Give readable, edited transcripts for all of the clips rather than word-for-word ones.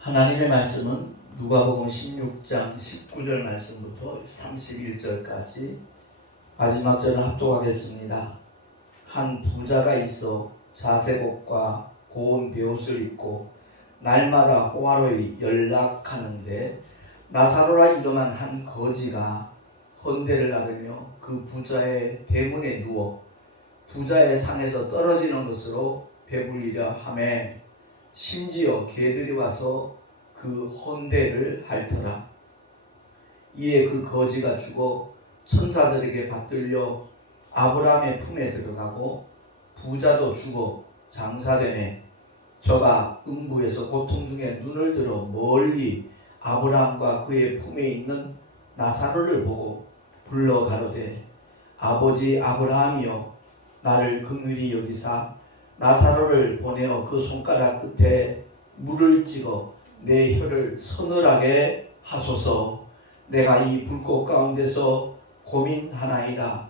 하나님의 말씀은 누가복음 16장 19절 말씀부터 31절까지 마지막 절을 합독하겠습니다. 한 부자가 있어 자색옷과 고운 베옷을 입고 날마다 호화로이 연락하는데 나사로라 이름한 한 거지가 헌대를 나르며 그 부자의 대문에 누워 부자의 상에서 떨어지는 것으로 배불리려 하매 심지어 개들이 와서 그 헌대를 핥더라. 이에 그 거지가 죽어 천사들에게 받들려 아브라함의 품에 들어가고 부자도 죽어 장사되매 저가 음부에서 고통 중에 눈을 들어 멀리 아브라함과 그의 품에 있는 나사로를 보고 불러 가로되 아버지 아브라함이여 나를 긍휼히 여기사 나사로를 보내어 그 손가락 끝에 물을 찍어 내 혀를 서늘하게 하소서. 내가 이 불꽃 가운데서 고민하나이다.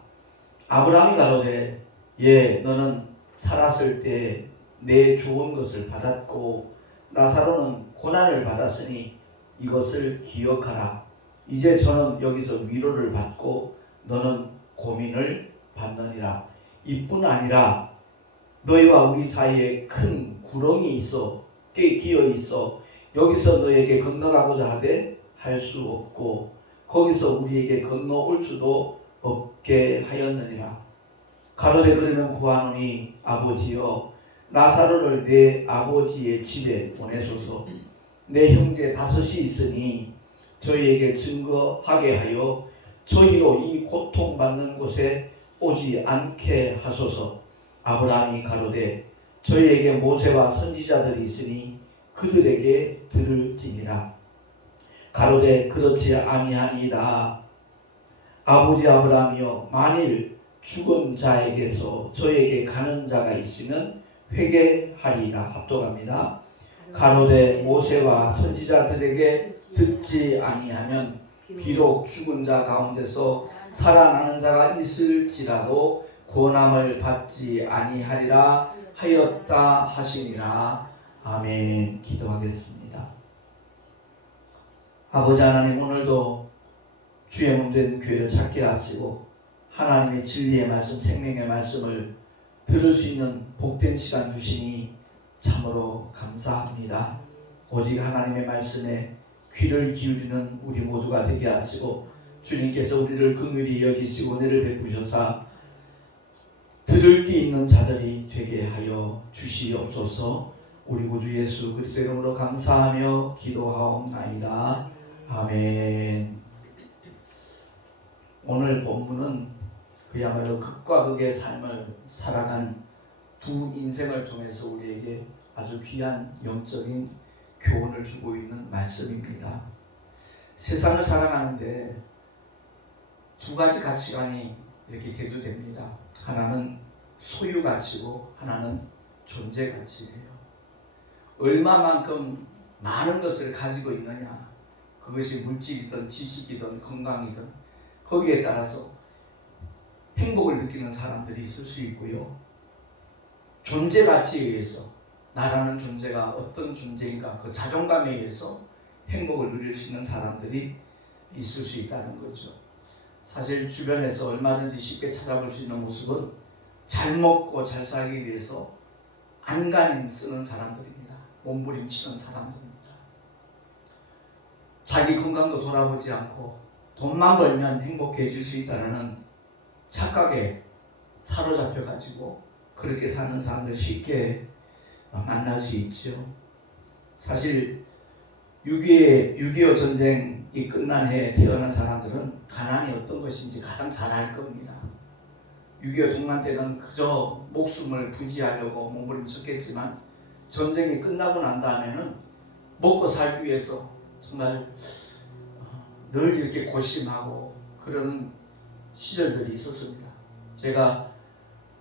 아브라함이 가로되 예 너는 살았을 때 내 좋은 것을 받았고 나사로는 고난을 받았으니 이것을 기억하라. 이제 저는 여기서 위로를 받고 너는 고민을 받느니라. 이뿐 아니라 너희와 우리 사이에 큰 구렁이 있어 끼어 있어 여기서 너에게 건너가고자 하되 할 수 없고 거기서 우리에게 건너올 수도 없게 하였느니라. 가로되 그러면 구하노니 아버지여 나사로를 내 아버지의 집에 보내소서. 내 형제 다섯이 있으니 저희에게 증거하게 하여 저희로 이 고통받는 곳에 오지 않게 하소서. 아브라함이 가로되 저희에게 모세와 선지자들이 있으니 그들에게 들을지니라. 가로되 그렇지 아니하니이다. 아버지 아브라함이여 만일 죽은 자에게서 저에게 가는 자가 있으면 회개하리이다. 합독합니다. 가로되 모세와 선지자들에게 듣지 아니하면 비록 죽은 자 가운데서 살아나는 자가 있을지라도 구원함을 받지 아니하리라 하였다 하시니라. 아멘. 기도하겠습니다. 아버지 하나님, 오늘도 주의 몸된 교회를 찾게 하시고 하나님의 진리의 말씀, 생명의 말씀을 들을 수 있는 복된 시간 주시니 참으로 감사합니다. 오직 하나님의 말씀에 귀를 기울이는 우리 모두가 되게 하시고 주님께서 우리를 긍휼히 여기시고 은혜를 베푸셔서 들을 게 있는 자들이 되게 하여 주시옵소서. 우리 구주 예수 그리스도 이름으로 감사하며 기도하옵나이다. 아멘. 오늘 본문은 그야말로 극과 극의 삶을 살아간 두 인생을 통해서 우리에게 아주 귀한 영적인 교훈을 주고 있는 말씀입니다. 세상을 살아가는데 두 가지 가치관이 이렇게 대두됩니다. 하나는 소유 가치고 하나는 존재 가치예요. 얼마만큼 많은 것을 가지고 있느냐, 그것이 물질이든 지식이든 건강이든 거기에 따라서 행복을 느끼는 사람들이 있을 수 있고요. 존재 가치에 의해서 나라는 존재가 어떤 존재인가 그 자존감에 의해서 행복을 누릴 수 있는 사람들이 있을 수 있다는 거죠. 사실 주변에서 얼마든지 쉽게 찾아볼 수 있는 모습은 잘 먹고 잘 살기 위해서 안간힘 쓰는 사람들입니다. 몸부림치는 사람들입니다. 자기 건강도 돌아보지 않고 돈만 벌면 행복해질 수 있다는 착각에 사로잡혀가지고 그렇게 사는 사람들 쉽게 만날 수 있죠. 사실 6.25 전쟁이 끝난 해에 태어난 사람들은 가난이 어떤 것인지 가장 잘 알 겁니다. 6.25 동란 때는 그저 목숨을 부지하려고 몸부림쳤겠지만 전쟁이 끝나고 난 다음에는 먹고 살기 위해서 정말 늘 이렇게 고심하고 그런 시절들이 있었습니다. 제가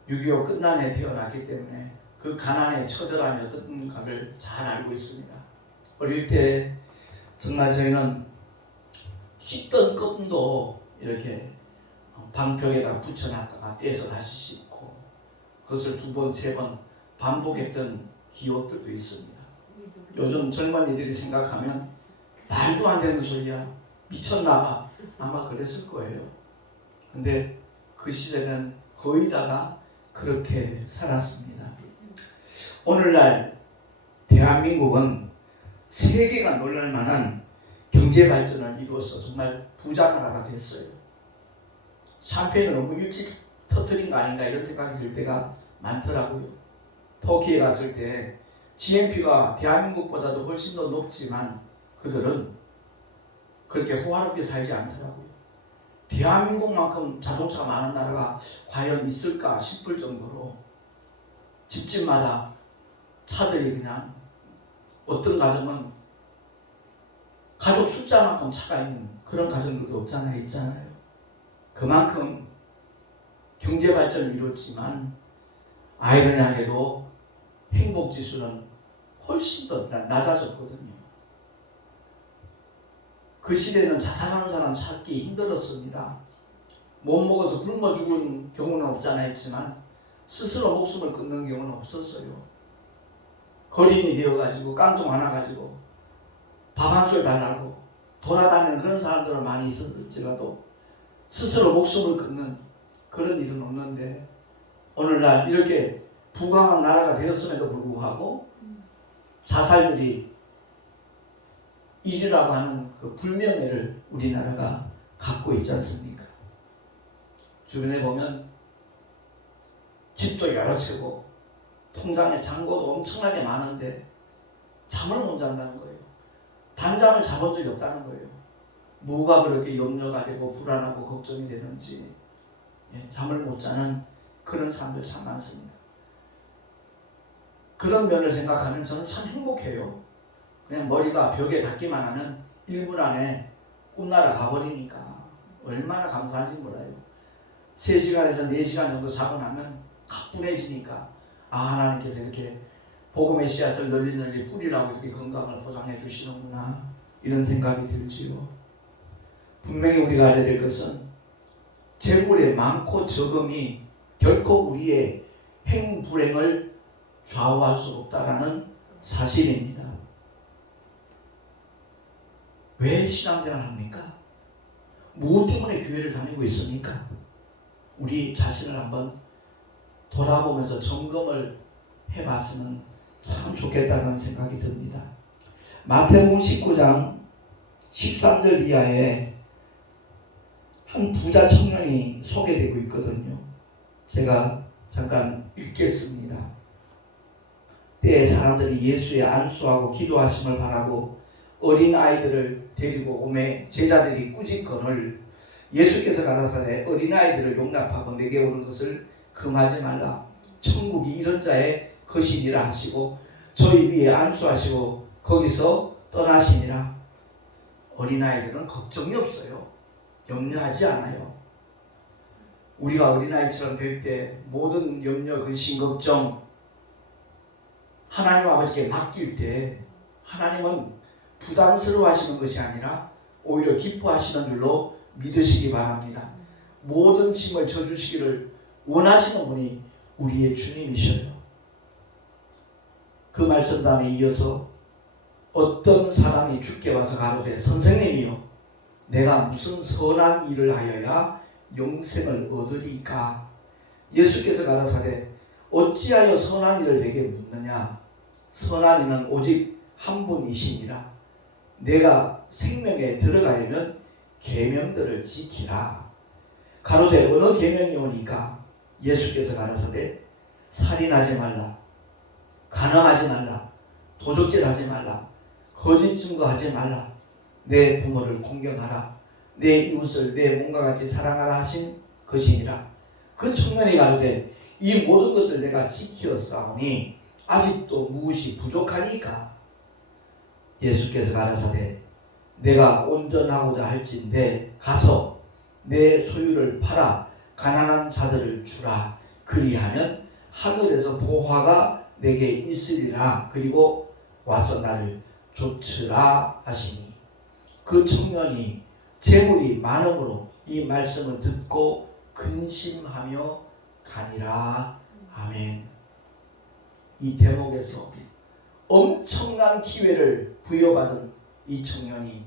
6.25 끝난 해 태어났기 때문에 그 가난의 처절함이 어떤가를 잘 알고 있습니다. 어릴 때 정말 저희는 씻던 껌도 이렇게 방벽에다 붙여놨다가 떼서 다시 씻고 그것을 2번, 3번 반복했던 기억들도 있습니다. 요즘 젊은이들이 생각하면 말도 안 되는 소리야, 미쳤나봐, 아마 그랬을 거예요. 근데 그 시대는 거의 다가 그렇게 살았습니다. 오늘날 대한민국은 세계가 놀랄만한 경제 발전을 이루어서 정말 부자 나라가 됐어요. 샴페인을 너무 일찍 터뜨린 거 아닌가 이런 생각이 들 때가 많더라고요. 터키에 갔을 때 GNP가 대한민국보다도 훨씬 더 높지만 그들은 그렇게 호화롭게 살지 않더라고요. 대한민국만큼 자동차가 많은 나라가 과연 있을까 싶을 정도로 집집마다 차들이 그냥, 어떤 가정은 가족 숫자만큼 차가 있는 그런 가정들도 없잖아요. 있잖아요. 그만큼 경제 발전을 이뤘지만 아이러니하게도 행복 지수는 훨씬 더 낮아졌거든요. 그 시대는 자살하는 사람 찾기 힘들었습니다. 못 먹어서 굶어 죽은 경우는 없잖아요. 있지만 스스로 목숨을 끊는 경우는 없었어요. 거린이 되어가지고 깡통 하나 가지고 밥 한 술 달라고 돌아다니는 그런 사람들은 많이 있었을지라도 스스로 목숨을 끊는 그런 일은 없는데, 오늘날 이렇게 부강한 나라가 되었음에도 불구하고 자살률이 1위라고 하는 그 불명예를 우리나라가 갖고 있지 않습니까? 주변에 보면 집도 여러 채고 통장에 잔고도 엄청나게 많은데 잠을 못 잔다는 거예요. 단잠을 자본 적이 없다는 거예요. 뭐가 그렇게 염려가 되고 불안하고 걱정이 되는지 잠을 못 자는 그런 사람들 참 많습니다. 그런 면을 생각하면 저는 참 행복해요. 그냥 머리가 벽에 닿기만 하면 1분 안에 꿈나라 가버리니까 얼마나 감사한지 몰라요. 3시간에서 4시간 정도 자고 나면 가뿐해지니까, 아, 하나님께서 이렇게 복음의 씨앗을 널리 뿌리라고 이렇게 건강을 보장해 주시는구나, 이런 생각이 들지요. 분명히 우리가 알아야 될 것은 재물의 많고 적음이 결코 우리의 행불행을 좌우할 수 없다라는 사실입니다. 왜 신앙생활을 합니까? 무엇 때문에 교회를 다니고 있습니까? 우리 자신을 한번 돌아보면서 점검을 해봤으면 참 좋겠다는 생각이 듭니다. 마태복음 19장 13절 이하에 한 부자 청년이 소개되고 있거든요. 제가 잠깐 읽겠습니다. 때에 사람들이 예수의 안수하고 기도하심을 바라고 어린 아이들을 데리고 오매 제자들이 꾸짖거늘 예수께서 가라사대 어린 아이들을 용납하고 내게 오는 것을 금하지 말라. 천국이 이런 자의 것이니라 하시고 저희 위에 안수하시고 거기서 떠나시니라. 어린 아이들은 걱정이 없어요. 염려하지 않아요. 우리가 어린 아이처럼 될 때 모든 염려, 근심, 걱정 하나님 아버지께 맡길 때 하나님은 부담스러워하시는 것이 아니라 오히려 기뻐하시는 줄로 믿으시기 바랍니다. 모든 짐을 져주시기를 원하시는 분이 우리의 주님이셔요. 그 말씀 다음에 이어서 어떤 사람이 주께 와서 가로되 선생님이요 내가 무슨 선한 일을 하여야 영생을 얻으리까? 예수께서 가라사대 어찌하여 선한 일을 내게 묻느냐? 선한 이는 오직 한 분이시니라. 내가 생명에 들어가려면 계명들을 지키라. 가로되 어느 계명이 오니까? 예수께서 가라사대 살인하지 말라, 간음하지 말라, 도적질하지 말라, 거짓 증거하지 말라, 내 부모를 공경하라, 내 이웃을 내 몸과 같이 사랑하라 하신 것이니라. 그 청년이 가로되 이 모든 것을 내가 지키었사오니 아직도 무엇이 부족하니까? 예수께서 가라사대 내가 온전하고자 할진대 가서 내 소유를 팔아 가난한 자들을 주라. 그리하면 하늘에서 보화가 내게 있으리라. 그리고 와서 나를 좇으라 하시니 그 청년이 재물이 많음으로 이 말씀을 듣고 근심하며 가니라. 아멘. 이 대목에서 엄청난 기회를 부여받은 이 청년이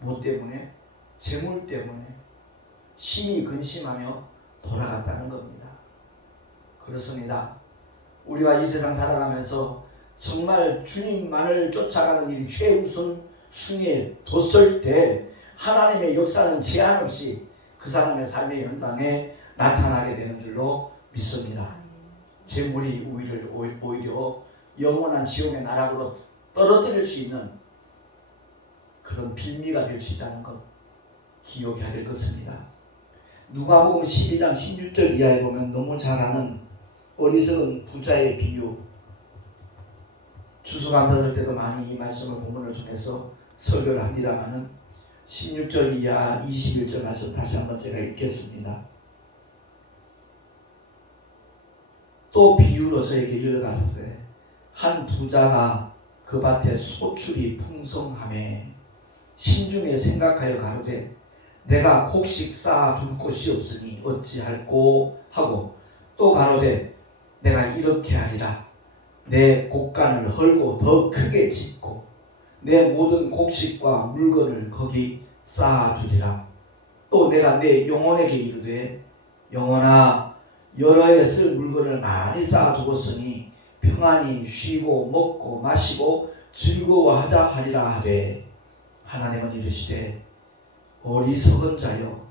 뭐 때문에? 재물 때문에 심히 근심하며 돌아갔다는 겁니다. 그렇습니다. 우리가 이 세상 살아가면서 정말 주님만을 쫓아가는 일이 최우선 순위에 뒀을 때 하나님의 역사는 제한 없이 그 사람의 삶의 현장에 나타나게 되는 줄로 믿습니다. 재물이 오히려 영원한 지옥의 나락으로 떨어뜨릴 수 있는 그런 빌미가 될 수 있다는 것 기억해야 될 것입니다. 누가복음 12장 16절 이하에 보면 너무 잘 아는 어리석은 부자의 비유, 추수감사절 때도 많이 이 말씀을 본문을 통해서 설교를 합니다마는 16절 이하 21절 말씀 다시 한번 제가 읽겠습니다. 또 비유로 저에게 일러가서되 한 부자가 그 밭에 소출이 풍성하매 심중에 생각하여 가로되 내가 곡식 쌓아 둘 곳이 없으니 어찌할꼬 하고 또 가로되 내가 이렇게 하리라 내 곡간을 헐고 더 크게 짓고 내 모든 곡식과 물건을 거기 쌓아두리라. 또 내가 내 영혼에게 이르되 영혼아 여러 해 쓸 물건을 많이 쌓아두었으니 평안히 쉬고 먹고 마시고 즐거워하자 하리라 하되 하나님은 이르시되 어리석은 자여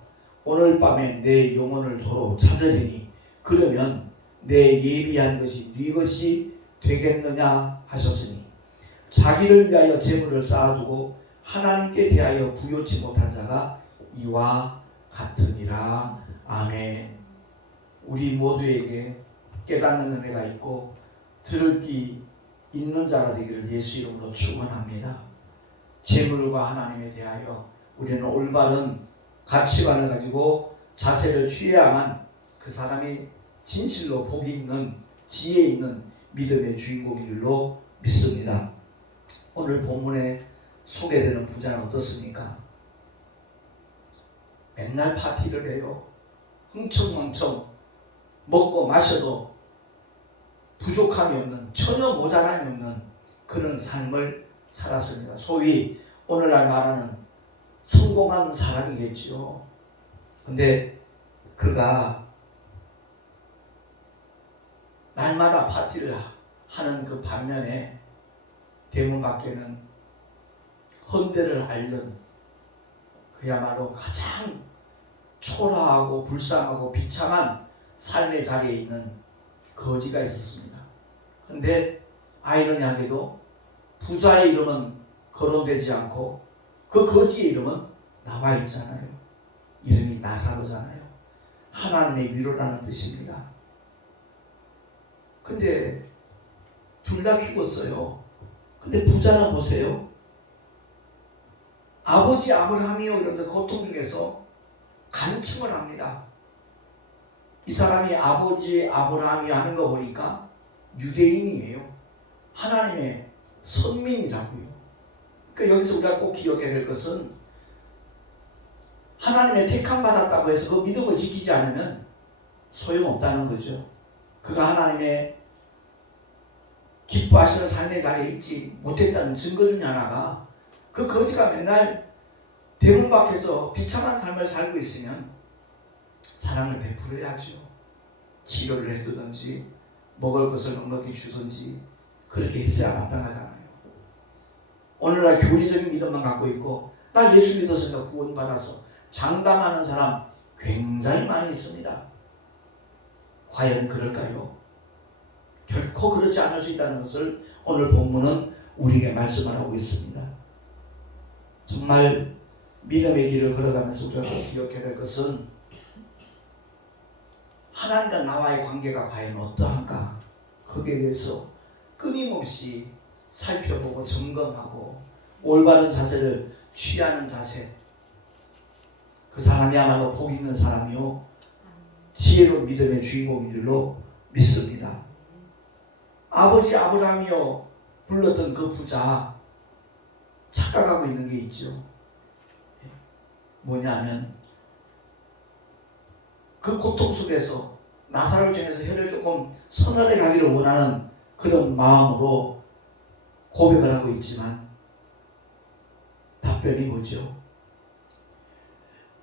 오늘 밤에 내 영혼을 도로 찾으리니 그러면 내 예비한 것이 네 것이 되겠느냐 하셨으니 자기를 위하여 재물을 쌓아두고 하나님께 대하여 부요치 못한 자가 이와 같으니라. 아멘. 우리 모두에게 깨닫는 은혜가 있고 들을 귀 있는 자가 되기를 예수 이름으로 축원합니다. 재물과 하나님에 대하여 우리는 올바른 가치관을 가지고 자세를 취해야만 그 사람이 진실로 복이 있는 지혜 있는 믿음의 주인공인 줄로 믿습니다. 오늘 본문에 소개되는 부자는 어떻습니까? 맨날 파티를 해요. 흥청망청 먹고 마셔도 부족함이 없는, 전혀 모자람이 없는 그런 삶을 살았습니다. 소위 오늘날 말하는 성공한 사람이겠죠. 근데 그가 날마다 파티를 하는 그 반면에 대문 밖에는 헌대를 앓는 그야말로 가장 초라하고 불쌍하고 비참한 삶의 자리에 있는 거지가 있었습니다. 근데 아이러니하게도 부자의 이름은 거론되지 않고 그 거지의 이름은 나와 있잖아요. 이름이 나사로잖아요. 하나님의 위로라는 뜻입니다. 근데 둘 다 죽었어요. 근데 부자는 보세요. 아버지 아브라함이요 이러면서 고통 중에서 간청을 합니다. 이 사람이 아버지 아브라함이 하는 거 보니까 유대인이에요. 하나님의 선민이라고요. 그러니까 여기서 우리가 꼭 기억해야 될 것은 하나님의 택함 받았다고 해서 그 믿음을 지키지 않으면 소용없다는 거죠. 그가 하나님의 기뻐하시는 삶의 자리에 있지 못했다는 증거 중에 하나가 그 거지가 맨날 대문 밖에서 비참한 삶을 살고 있으면 사랑을 베풀어야죠. 치료를 해두든지 먹을 것을 넉넉히 주든지 그렇게 했어야 마땅하잖아요. 오늘날 교리적인 믿음만 갖고 있고 나 예수 믿어서 구원받아서 장담하는 사람 굉장히 많이 있습니다. 과연 그럴까요? 결코 그렇지 않을 수 있다는 것을 오늘 본문은 우리에게 말씀을 하고 있습니다. 정말 믿음의 길을 걸어가면서 우리가 꼭 기억해야 될 것은 하나님과 나와의 관계가 과연 어떠한가 거기에 대해서 끊임없이 살펴보고 점검하고 올바른 자세를 취하는 자세, 그 사람이야말로 복 있는 사람이요 지혜로운 믿음의 주인공인 줄로 믿습니다. 아버지 아브라함이요 불렀던 그 부자 착각하고 있는 게 있죠. 뭐냐면 그 고통 속에서 나사로를 통해서 혀를 조금 서늘해 가기를 원하는 그런 마음으로 고백을 하고 있지만 답변이 뭐죠?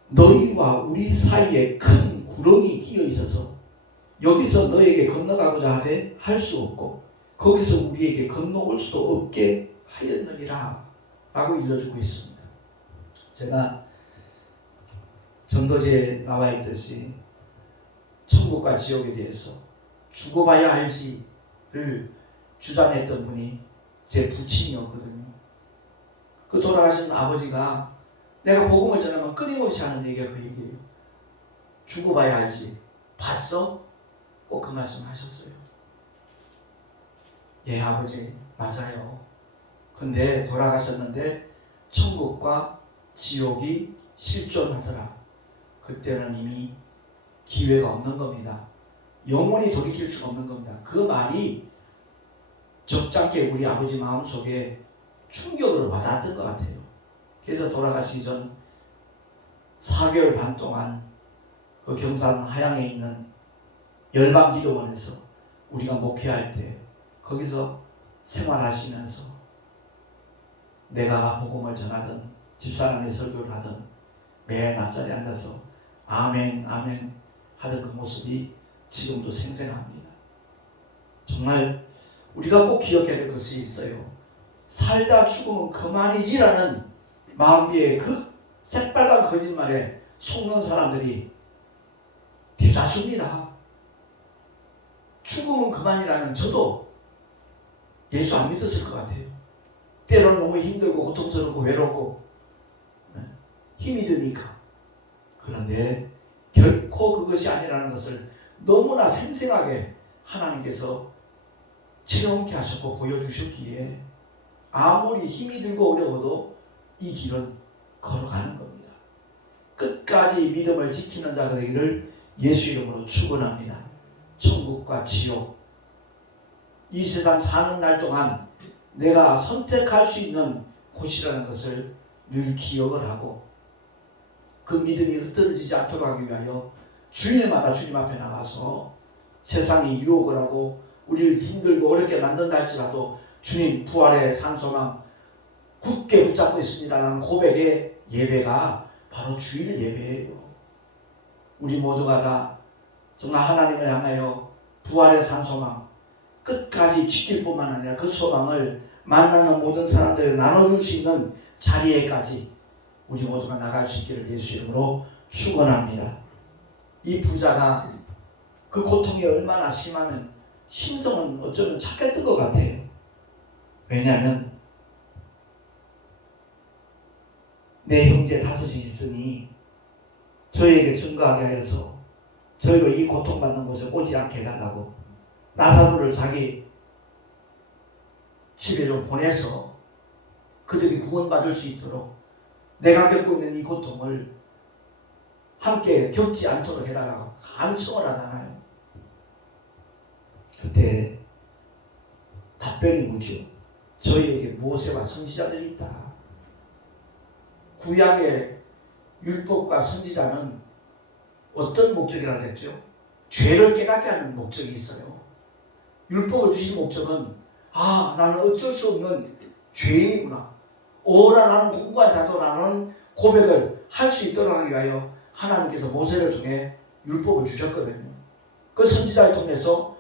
너희와 우리 사이에 큰 구렁이 끼어 있어서 여기서 너에게 건너가고자 하되 할 수 없고 거기서 우리에게 건너올 수도 없게 하였느니라 라고 일러주고 있습니다. 제가 전도제에 나와 있듯이 천국과 지옥에 대해서 죽어봐야 알지를 주장했던 분이 제 부친이었거든요. 그 돌아가신 아버지가 내가 복음을 전하면 끊임없이 하는 얘기가 그 얘기예요. 죽어봐야 알지. 봤어? 꼭 그 말씀 하셨어요. 예, 아버지 맞아요. 근데 돌아가셨는데 천국과 지옥이 실존하더라. 그때는 이미 기회가 없는 겁니다. 영원히 돌이킬 수가 없는 겁니다. 그 말이 적잖게 우리 아버지 마음속에 충격으로 와닿았던 것 같아요. 그래서 돌아가시기 전 4개월 반 동안 그 경산 하양에 있는 열방기도원에서 우리가 목회할 때 거기서 생활하시면서 내가 복음을 전하든 집사람의 설교를 하든 매일 앞자리에 앉아서 아멘 아멘 하던 그 모습이 지금도 생생합니다. 정말 우리가 꼭 기억해야 될 것이 있어요. 살다 죽으면 그만이지라는 마음 위에 그 새빨간 거짓말에 속는 사람들이 대다수입니다. 죽으면 그만이라면 저도 예수 안 믿었을 것 같아요. 때로는 너무 힘들고 고통스럽고 외롭고 힘이 드니까. 그런데 결코 그것이 아니라는 것을 너무나 생생하게 하나님께서 체험케 하셨고 보여주셨기에 아무리 힘이 들고 어려워도 이 길은 걸어가는 겁니다. 끝까지 믿음을 지키는 자가 되기를 예수 이름으로 축원합니다. 천국과 지옥, 이 세상 사는 날 동안 내가 선택할 수 있는 곳이라는 것을 늘 기억을 하고 그 믿음이 흩어지지 않도록 하기 위하여 주일마다 주님 앞에 나가서 세상이 유혹을 하고 우리를 힘들고 어렵게 만든다 할지라도 주님 부활의 산소망 굳게 붙잡고 있습니다라는 고백의 예배가 바로 주일 예배예요. 우리 모두가 다 정말 하나님을 향하여 부활의 산소망 끝까지 지킬 뿐만 아니라 그 소망을 만나는 모든 사람들에게 나눠줄 수 있는 자리에까지 우리 모두가 나갈 수 있기를 예수 이름으로 축원합니다. 이 부자가 그 고통이 얼마나 심하면 심성은 어쩌면 착했던 것 같아요. 왜냐하면 내 형제 5이 있으니 저에게 증거하게 하여서 저희를 이 고통받는 곳에 오지 않게 해달라고 나사로를 자기 집에 좀 보내서 그들이 구원받을 수 있도록 내가 겪고 있는 이 고통을 함께 겪지 않도록 해달라고 간청을 하잖아요. 그때 답변이 뭐죠? 저희에게 모세와 선지자들이 있다. 구약의 율법과 선지자는 어떤 목적이라고 했죠? 죄를 깨닫게 하는 목적이 있어요. 율법을 주신 목적은 나는 어쩔 수 없는 죄인이구나. 나는 공부한 자도라는 고백을 할 수 있도록 하기 위하여 하나님께서 모세를 통해 율법을 주셨거든요. 그 선지자를 통해서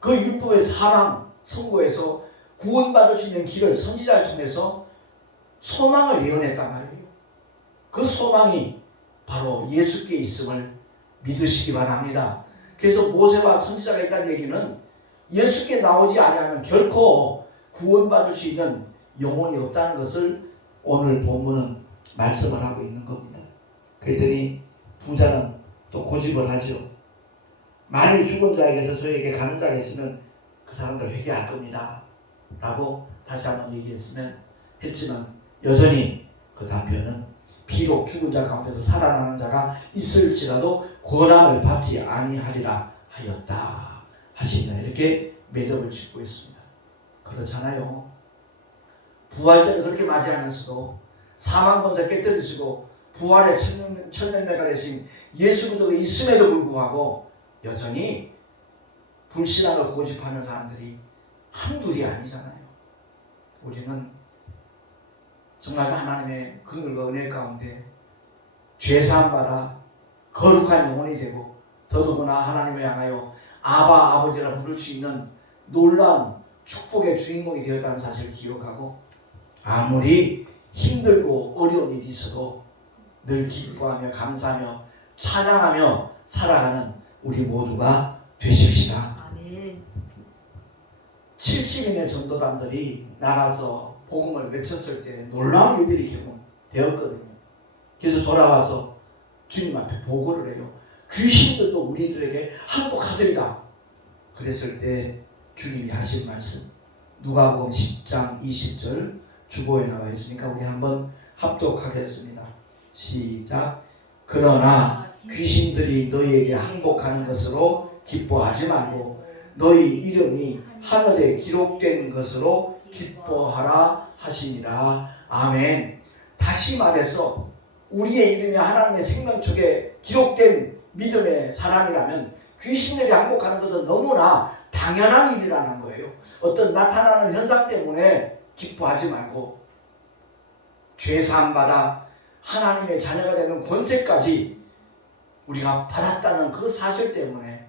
그 율법의 사망, 선고에서 구원받을 수 있는 길을 선지자를 통해서 소망을 예언했단 말이에요. 그 소망이 바로 예수께 있음을 믿으시기 바랍니다. 그래서 모세와 선지자가 있다는 얘기는 예수께 나오지 않으면 결코 구원받을 수 있는 영혼이 없다는 것을 오늘 본문은 말씀을 하고 있는 겁니다. 그랬더니 부자는 또 고집을 하죠. 만일 죽은 자에게서 저에게 가는 자가 있으면 그 사람들 회개할 겁니다 라고 다시 한번 했지만 여전히 그 답변은 비록 죽은 자 가운데서 살아나는 자가 있을지라도 권함을 받지 아니하리라 하였다 하십니다. 이렇게 매듭을 짓고 있습니다. 그렇잖아요. 부활절을 그렇게 맞이하면서도 사망권세 깨뜨리시고 부활의 천년매가 되신 예수 그리스도가 있음에도 불구하고 여전히 불신앙을 고집하는 사람들이 한둘이 아니잖아요. 우리는 정말 하나님의 긍휼과 은혜 가운데 죄사함 받아 거룩한 영혼이 되고 더더구나 하나님을 향하여 아바 아버지라 부를 수 있는 놀라운 축복의 주인공이 되었다는 사실을 기억하고 아무리 힘들고 어려운 일이 있어도 늘 기뻐하며 감사하며 찬양하며 살아가는 우리 모두가 되십시다. 70인의 전도단들이 나가서 복음을 외쳤을 때 놀라운 일들이 경험되었거든요. 그래서 돌아와서 주님 앞에 보고를 해요. 귀신들도 우리들에게 항복하더이다. 그랬을 때 주님이 하신 말씀 누가복음 10장 20절 주보에 나와 있으니까 우리 한번 합독하겠습니다. 시작. 그러나 귀신들이 너희에게 항복하는 것으로 기뻐하지 말고 너희 이름이 하늘에 기록된 것으로 기뻐하라 하시니라. 아멘. 다시 말해서 우리의 이름이 하나님의 생명책에 기록된 믿음의 사람이라면 귀신들이 항복하는 것은 너무나 당연한 일이라는 거예요. 어떤 나타나는 현상 때문에 기뻐하지 말고 죄사함 받아 하나님의 자녀가 되는 권세까지 우리가 받았다는 그 사실 때문에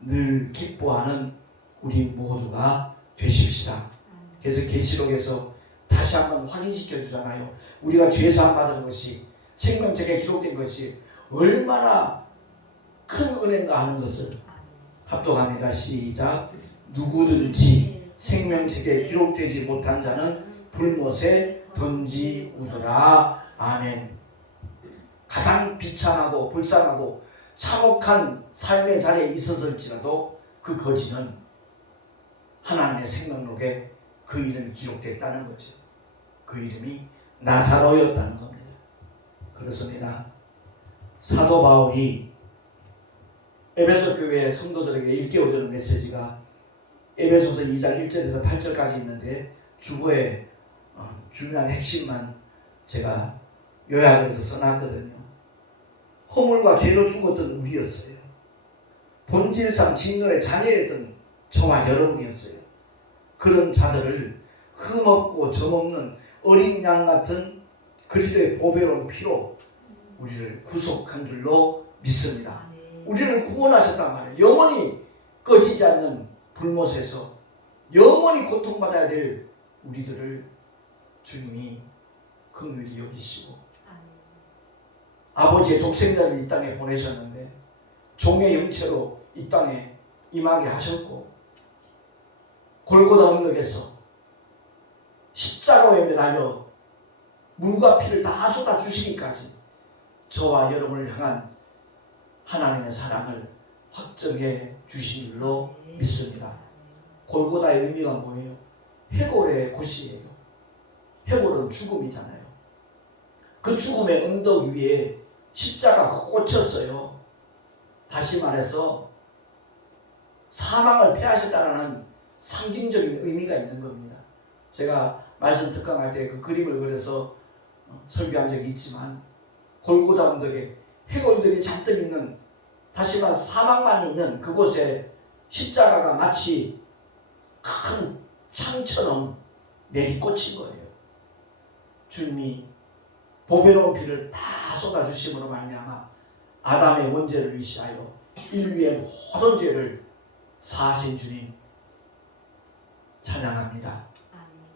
늘 기뻐하는 우리 모두가 되십시다. 그래서 계시록에서 다시 한번 확인시켜 주잖아요. 우리가 죄사함 받은 것이 생명책에 기록된 것이 얼마나 큰 은혜인가 하는 것을 합독합니다. 시작. 누구든지 생명책에 기록되지 못한 자는 불못에 던지우더라. 아멘. 가장 비참하고 불쌍하고 참혹한 삶의 자리에 있었을지라도 그 거지는 하나님의 생명록에 그 이름이 기록됐다는 거죠. 그 이름이 나사로였다는 겁니다. 그렇습니다. 사도 바울이 에베소 교회 성도들에게 일깨워주는 메시지가 에베소서 2장 1절에서 8절까지 있는데 주보에 중요한 핵심만 제가 요약을 해서 써놨거든요. 허물과 죄로 죽었던 우리였어요. 본질상 진노의 자녀였던 저와 여러분이었어요. 그런 자들을 흠없고 점없는 어린 양 같은 그리스도의 보배로운 피로 우리를 구속한 줄로 믿습니다. 우리를 구원하셨단 말이에요. 영원히 꺼지지 않는 불못에서 영원히 고통받아야 될 우리들을 주님이 긍휼히 여기시고 아버지의 독생자를 이 땅에 보내셨는데 종의 형체로 이 땅에 임하게 하셨고 골고다 언덕에서 십자가에 매달려 물과 피를 다 쏟아 주시기까지 저와 여러분을 향한 하나님의 사랑을 확정해 주신 줄로 믿습니다. 골고다의 의미가 뭐예요? 해골의 곳이에요. 해골은 죽음이잖아요. 그 죽음의 언덕 위에 십자가가 꽂혔어요. 다시 말해서 사망을 패하셨다는 상징적인 의미가 있는 겁니다. 제가 말씀 특강할 때 그 그림을 그려서 설교한 적이 있지만 골고다 언덕에 해골들이 잔뜩 있는 다시 말해 사망만 있는 그곳에 십자가가 마치 큰 창처럼 내리꽂힌 거예요. 주님이 보배로운 피를 다 쏟아주심으로 말미암아 아담의 원죄를 위시하여 인류의 모든 죄를 사하신 주님 찬양합니다.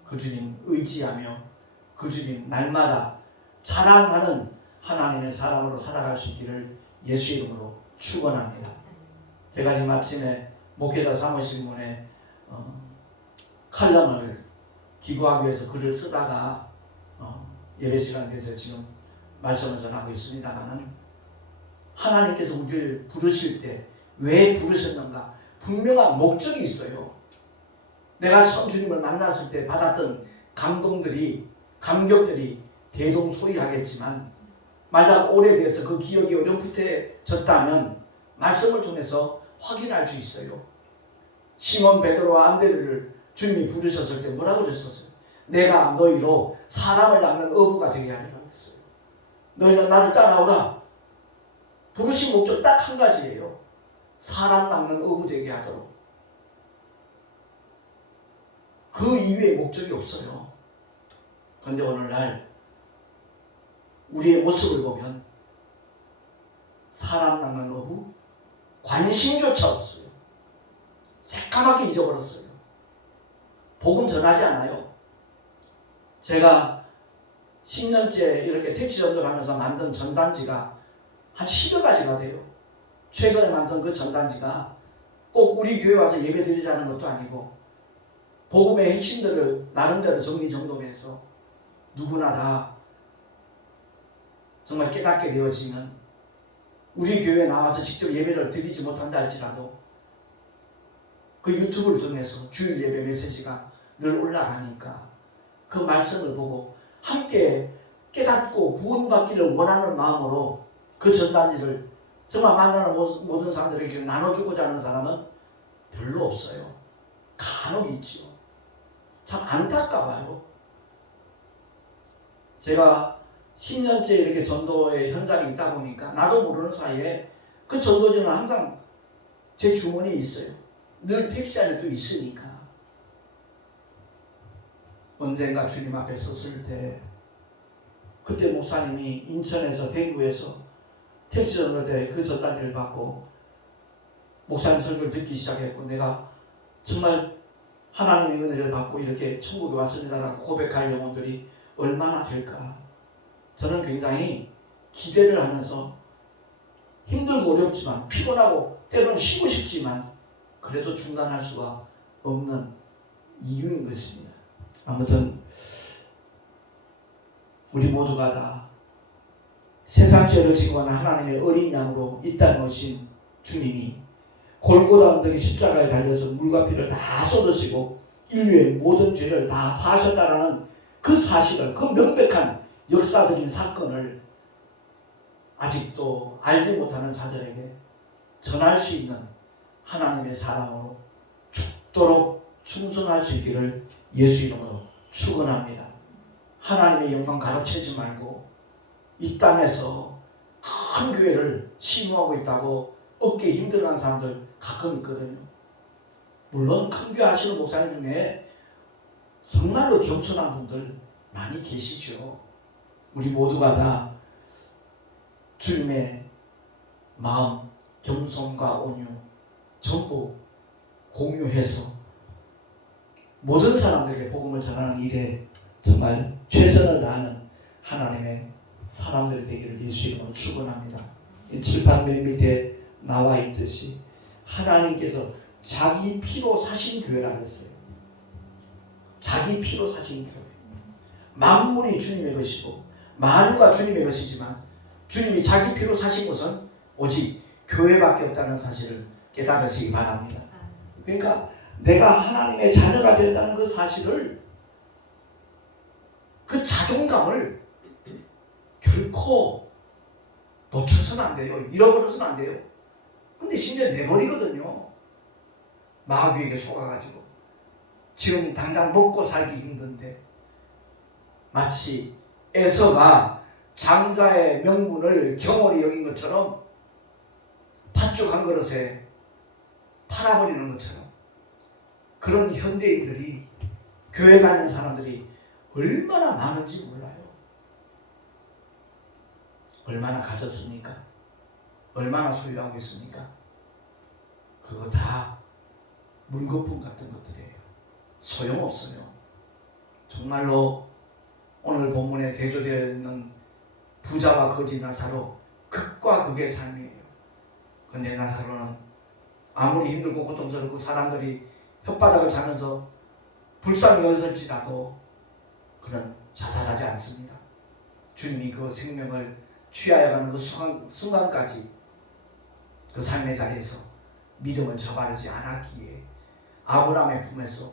그 주님 의지하며 그 주님 날마다 자랑하는 하나님의 사람으로 살아갈 수 있기를 예수 이름으로 축원합니다. 제가 지금 아침에 목회자 사무실문에 칼럼을 기고하기 위해서 글을 쓰다가 예배 시간에 대해서 지금 말씀을 전하고 있습니다만은 하나님께서 우리를 부르실 때 왜 부르셨는가 분명한 목적이 있어요. 내가 처음 주님을 만났을 때 받았던 감동들이 감격들이 대동소이하겠지만 만약 오래돼서 그 기억이 어렴풋해졌다면 말씀을 통해서 확인할 수 있어요. 시몬 베드로와 안드레를 주님이 부르셨을 때 뭐라고 그러셨어요? 내가 너희로 사람을 낚는 어부가 되게 하리라고 했어요. 너희는 나를 따라오라. 부르신 목적 딱 한 가지예요. 사람 낚는 어부 되게 하도록. 그 이외의 목적이 없어요. 그런데 오늘날 우리의 모습을 보면 사람 낚는 어부 관심조차 없어요. 새까맣게 잊어버렸어요. 복음 전하지 않아요. 제가 10년째 이렇게 택시 전도를 하면서 만든 전단지가 한 10여 가지가 돼요. 최근에 만든 그 전단지가 꼭 우리 교회 와서 예배 드리자는 것도 아니고 복음의 핵심들을 나름대로 정리정돈해서 누구나 다 정말 깨닫게 되어지면 우리 교회에 나와서 직접 예배를 드리지 못한다 할지라도 그 유튜브를 통해서 주일 예배 메시지가 늘 올라가니까 그 말씀을 보고 함께 깨닫고 구원받기를 원하는 마음으로 그 전단지를 정말 만나는 모든 사람들에게 나눠주고자 하는 사람은 별로 없어요. 간혹 있죠. 참 안타까워요. 제가 10년째 이렇게 전도의 현장에 있다 보니까 나도 모르는 사이에 그 전도지는 항상 제 주머니에 있어요. 늘 택시 안에도 있으니까. 언젠가 주님 앞에 섰을 때 그때 목사님이 인천에서 대구에서 택시 전도 때 그 전단지를 받고 목사님 설교를 듣기 시작했고 내가 정말 하나님의 은혜를 받고 이렇게 천국에 왔습니다라고 고백할 영혼들이 얼마나 될까. 저는 굉장히 기대를 하면서 힘들고 어렵지만 피곤하고 때로는 쉬고 싶지만 그래도 중단할 수가 없는 이유인 것입니다. 아무튼 우리 모두가 다 세상 죄를 지고 하는 하나님의 어린 양으로 이 땅에 오신 주님이 골고다 언덕에 십자가에 달려서 물과 피를 다 쏟으시고 인류의 모든 죄를 다 사하셨다라는 그 사실을, 그 명백한 역사적인 사건을 아직도 알지 못하는 자들에게 전할 수 있는 하나님의 사랑으로 죽도록 충성할 수 있기를 예수 이름으로 축원합니다. 하나님의 영광 가로채지 말고 이 땅에서 큰 교회를 심호하고 있다고 얻기 힘들어하는 사람들 가끔 있거든요. 물론 큰 교회 하시는 목사님 중에 정말로 겸손한 분들 많이 계시죠. 우리 모두가 다 주님의 마음, 겸손과 온유 전부 공유해서 모든 사람들에게 복음을 전하는 일에 정말 최선을 다하는 하나님의 사람들이 되기를 예수 이름으로 축원합니다. 이 칠판 맨 밑에 나와 있듯이 하나님께서 자기 피로 사신 교회라고 했어요. 자기 피로 사신 교회. 만물이 주님의 것이고 만유가 주님의 것이지만 주님이 자기 피로 사신 것은 오직 교회밖에 없다는 사실을 깨달으시기 바랍니다. 그러니까 내가 하나님의 자녀가 된다는 그 사실을, 그 자존감을 결코 놓쳐서는 안 돼요. 잃어버려서는 안 돼요. 근데 심지어 내버리거든요. 마귀에게 속아가지고 지금 당장 먹고 살기 힘든데 마치 에서가 장자의 명분을 경홀히 여긴 것처럼 팥죽 한 그릇에 팔아버리는 것처럼 그런 현대인들이, 교회 다니는 사람들이 얼마나 많은지 몰라요. 얼마나 가졌습니까? 얼마나 소유하고 있습니까? 그거 다 물거품 같은 것들이에요. 소용없어요. 정말로 오늘 본문에 대조되어 있는 부자와 거지 나사로 극과 극의 삶이에요. 근데 나사로는 아무리 힘들고 고통스럽고 사람들이 혓바닥을 자면서 불쌍히 여겼을지라도 그는 자살하지 않습니다. 주님이 그 생명을 취하여가는 그 순간까지 그 삶의 자리에서 믿음을 저버리지 않았기에 아브라함의 품에서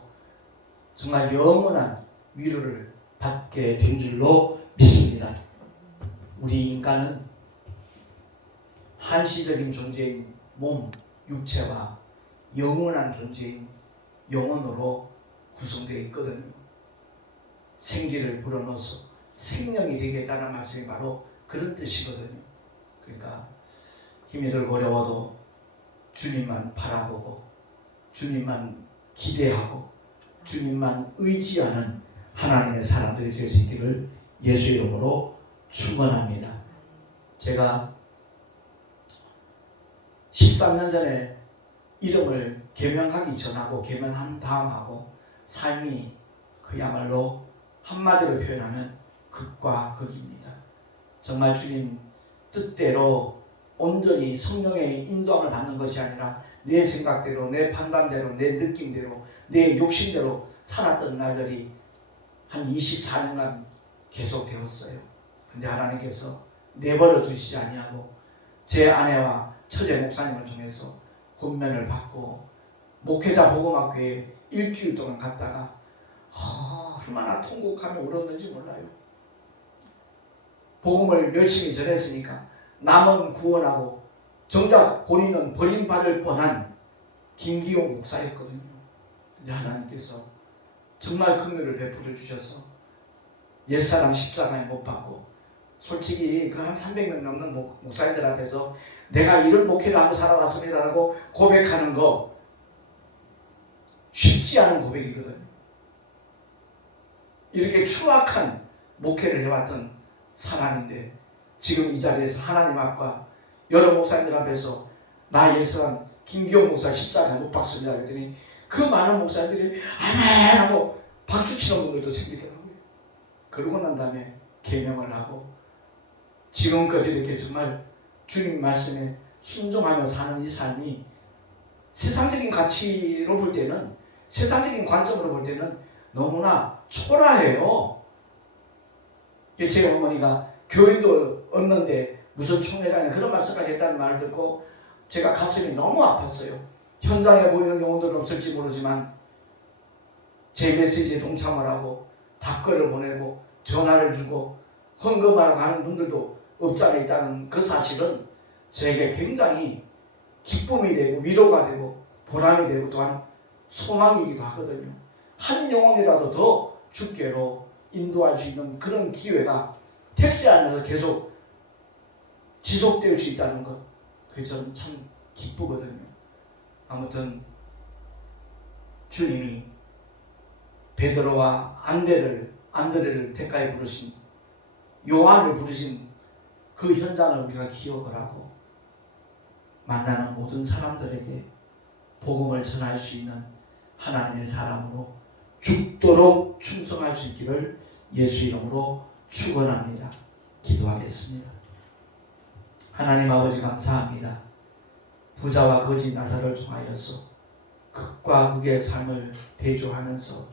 정말 영원한 위로를 받게 된 줄로 믿습니다. 우리 인간은 한시적인 존재인 몸, 육체와 영원한 존재인 영혼으로 구성되어 있거든요. 생기를 불어넣어서 생명이 되겠다는 말씀이 바로 그런 뜻이거든요. 그러니까 힘이 들고 어려워도 주님만 바라보고 주님만 기대하고 주님만 의지하는 하나님의 사람들이 될 수 있기를 예수 이름으로 축원합니다. 제가 13년 전에 이름을 개명하기 전하고 개명한 다음하고 삶이 그야말로 한마디로 표현하면 극과 극입니다. 정말 주님 뜻대로 온전히 성령의 인도함을 받는 것이 아니라 내 생각대로, 내 판단대로, 내 느낌대로, 내 욕심대로 살았던 날들이 한 24년간 계속되었어요. 근데 하나님께서 내버려 두시지 아니하고 제 아내와 처제 목사님을 통해서 권면을 받고 목회자 복음학교에 일주일 동안 갔다가 얼마나 통곡하며 울었는지 몰라요. 복음을 열심히 전했으니까 남은 구원하고 정작 본인은 버림받을 뻔한 김기용 목사였거든요. 근데 하나님께서 정말 긍휼을 베풀어 주셔서 옛사람 십자가에 못 박고, 솔직히 그 한 300명 넘는 목사님들 앞에서 내가 이런 목회를 하고 살아왔습니다라고 고백하는 거 쉽지 않은 고백이거든요. 이렇게 추악한 목회를 해왔던 사람인데 지금 이 자리에서 하나님 앞과 여러 목사님들 앞에서 나 옛사람 김기용 목사 십자가에 못 박습니다 그랬더니 그 많은 목사님들이 아멘 하고 박수치는 분들도 생기더라고요. 그러고 난 다음에 계명을 하고 지금껏 이렇게 정말 주님 말씀에 순종하며 사는 이 삶이 세상적인 가치로 볼 때는, 세상적인 관점으로 볼 때는 너무나 초라해요. 제 어머니가 교인도 얻는데 무슨 총회장에 그런 말씀까지 했다는 말을 듣고 제가 가슴이 너무 아팠어요. 현장에 보이는 경우들은 없을지 모르지만 제 메시지에 동참을 하고 답글을 보내고 전화를 주고 헌금하러 가는 분들도 없지 않아 있다는 그 사실은 저에게 굉장히 기쁨이 되고 위로가 되고 보람이 되고 또한 소망이기도 하거든요. 한 영혼이라도 더 주께로 인도할 수 있는 그런 기회가 택시 안에서 계속 지속될 수 있다는 것, 그게 저는 참 기쁘거든요. 아무튼 주님이 베드로와 안드레를 대가에 부르신, 요한을 부르신 그 현장을 우리가 기억을 하고 만나는 모든 사람들에게 복음을 전할 수 있는 하나님의 사람으로 죽도록 충성할 수 있기를 예수 이름으로 축원합니다. 기도하겠습니다. 하나님 아버지 감사합니다. 부자와 거지 나사를 통하여서 극과 극의 삶을 대조하면서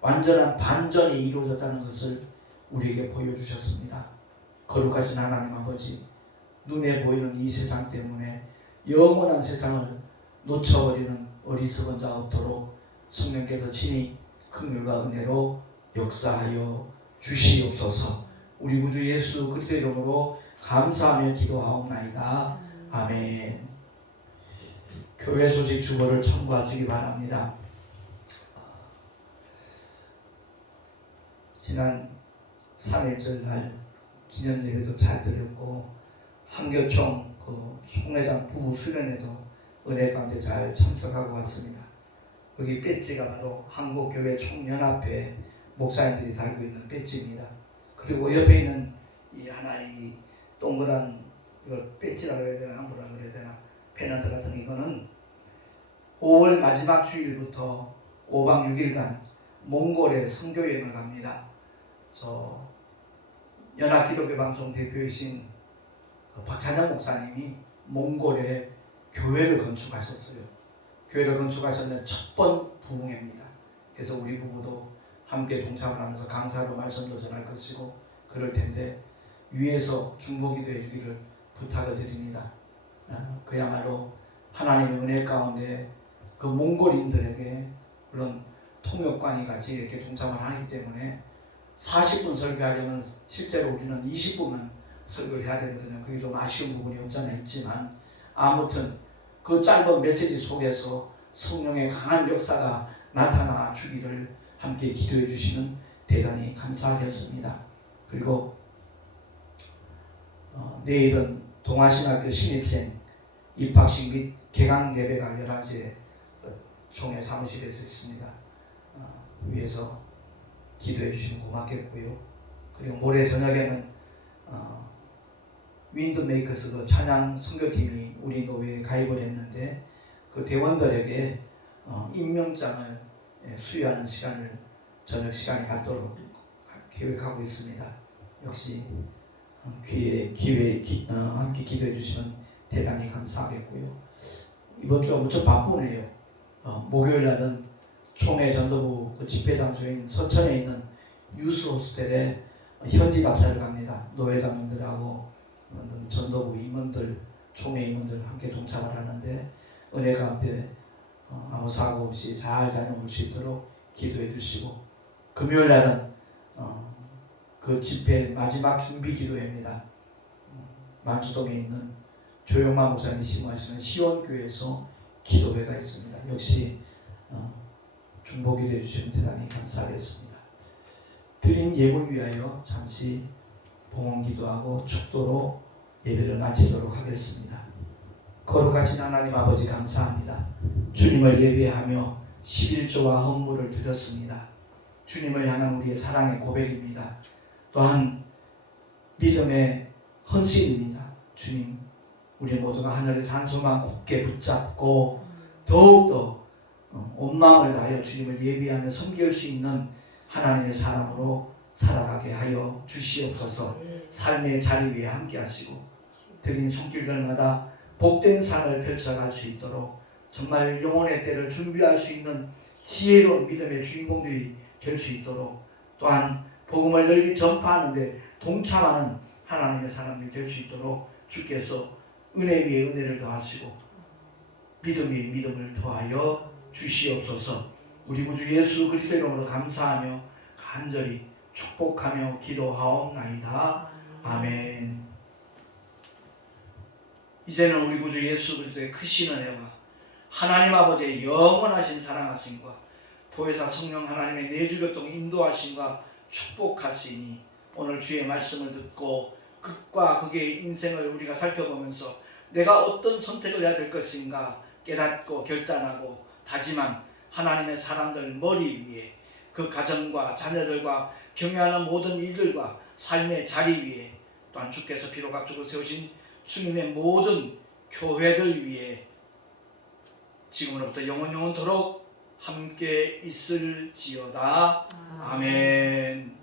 완전한 반전이 이루어졌다는 것을 우리에게 보여주셨습니다. 거룩하신 하나님 아버지, 눈에 보이는 이 세상 때문에 영원한 세상을 놓쳐버리는 어리석은 자 없도록 성령께서 친히 긍휼과 은혜로 역사하여 주시옵소서. 우리 구주 예수 그리스도의 이름으로 감사하며 기도하옵나이다. 아멘. 교회 소식 주보를 참고하시기 바랍니다. 지난 3일절 날 기념 예배도 잘 드렸고 한교총 그 총회장 부부 수련회도 은혜 가운데 잘 참석하고 왔습니다. 여기 배지가 바로 한국교회 총연합회 목사님들이 달고 있는 배지입니다. 그리고 옆에 있는 이 하나의 동그란 이걸 배지라고 해야 되나 뭐라 그래야 되나 페넌트 같은 이거는 5월 마지막 주일부터 5박 6일간 몽골에 선교여행을 갑니다. 저 연합기독교방송 대표이신 박찬영 목사님이 몽골에 교회를 건축하셨어요. 교회를 건축하셨는 첫 번 부흥회입니다. 그래서 우리 부부도 함께 동참을 하면서 강사로 말씀도 전할 것이고 그럴 텐데 위에서 중보기도 해주기를 부탁을 드립니다. 그야말로 하나님의 은혜 가운데 그 몽골인들에게 물론 통역관이 같이 이렇게 동참을 하기 때문에 40분 설교하려면 실제로 우리는 20분만 설교를 해야 되거든요. 그게 좀 아쉬운 부분이 없잖아 있지만 아무튼 그 짧은 메시지 속에서 성령의 강한 역사가 나타나 주기를 함께 기도해 주시면 대단히 감사하겠습니다. 그리고 내일은 동아신학교 신입생 입학식 및 개강 예배가 11시에 총회 사무실에서 있습니다. 위에서 기도해 주시면 고맙겠고요. 그리고 모레 저녁에는 윈드메이커스 그 찬양 선교팀이 우리 교회에 가입을 했는데 그 대원들에게 임명장을 수여하는 시간을 저녁 시간에 갖도록 계획하고 있습니다. 역시 함께 기도해 주시면 대단히 감사하겠고요. 이번 주가 무척 바쁘네요. 목요일 날은 총회 전도부 그 집회 장소인 서천에 있는 유스 호스텔에 현지 답사를 갑니다. 노회장님들하고 전도부 임원들, 총회 임원들 함께 동참을 하는데 은혜 가운데 아무 사고 없이 잘 다녀올 수 있도록 기도해 주시고, 금요일 날은 그 집회 마지막 준비 기도회입니다. 만수동에 있는 조용만 목사님 심호하시는 시원교회에서 기도회가 있습니다. 역시 중보기도 해주시면 대단히 감사하겠습니다. 드린 예물 위하여 잠시 봉헌기도하고 축도로 예배를 마치도록 하겠습니다. 거룩하신 하나님 아버지 감사합니다. 주님을 예배하며 11조와 헌물을 드렸습니다. 주님을 향한 우리의 사랑의 고백입니다. 또한 믿음의 헌신입니다. 주님, 우리 모두가 하늘의 산소만 굳게 붙잡고 더욱더 온 마음을 다하여 주님을 예배하며 섬길 수 있는 하나님의 사람으로 살아가게 하여 주시옵소서. 삶의 자리 위에 함께 하시고 드린 손길들마다 복된 삶을 펼쳐갈 수 있도록 정말 영혼의 때를 준비할 수 있는 지혜로운 믿음의 주인공들이 될 수 있도록, 또한 복음을 널리 전파하는데 동참하는 하나님의 사람들이 될 수 있도록 주께서 은혜 위에 은혜를 더하시고 믿음 위에 믿음을 더하여 주시옵소서. 우리 구주 예수 그리스도의 이름으로 감사하며 간절히 축복하며 기도하옵나이다. 아멘. 이제는 우리 구주 예수 그리스도의 크신 은혜와 하나님 아버지의 영원하신 사랑하심과 보혜사 성령 하나님의 내주교통 인도하심과 축복하시니 오늘 주의 말씀을 듣고 극과 극의 인생을 우리가 살펴보면서 내가 어떤 선택을 해야 될 것인가 깨닫고 결단하고 다짐한 하나님의 사람들 머리 위에, 그 가정과 자녀들과 경영하는 모든 일들과 삶의 자리 위에, 또한 주께서 비록 앞두고 세우신 주님의 모든 교회들 위에 지금으로부터 영원토록 함께 있을지어다. 아멘.